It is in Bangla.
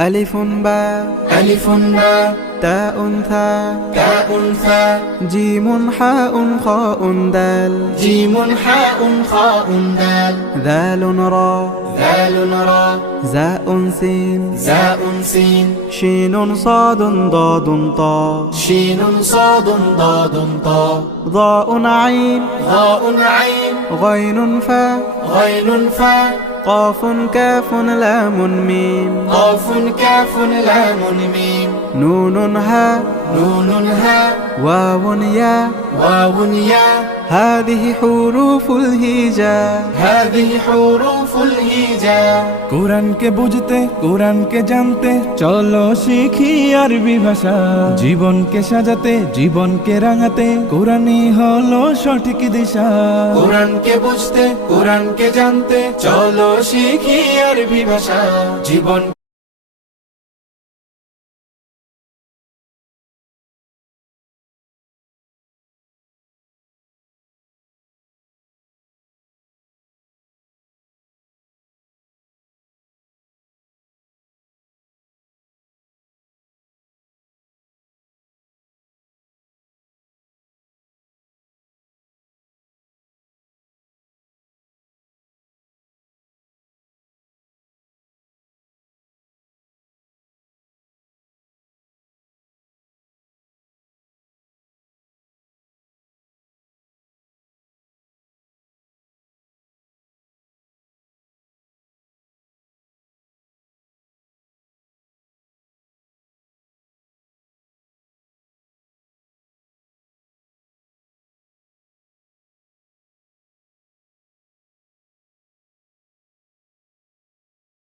ألف باء ألف باء تاء ثاء تاء ثاء جيم حاء خاء دال جيم حاء خاء دال ذال راء ذال راء زاء سين زاء سين شين صاد ضاد طاء شين صاد ضاد طاء ضاء عين ضاء عين غين فاء غين فاء قاف كاف لام ميم قاف كاف لام ميم نون هاء نون هاء واو ياء واو ياء هذه حروف الهجاء هذه حروف الهجاء কোরআনকে বুঝতে কোরআনকে জানতে চলো শিখি আরবি ভাষা জীবনকে সাজাতে জীবনকে রাঙাতে কোরআনই হলো সঠিক দিশা কোরআনকে বুঝতে কোরআনকে জানতে চলো শিখি আরবি ভাষা জীবন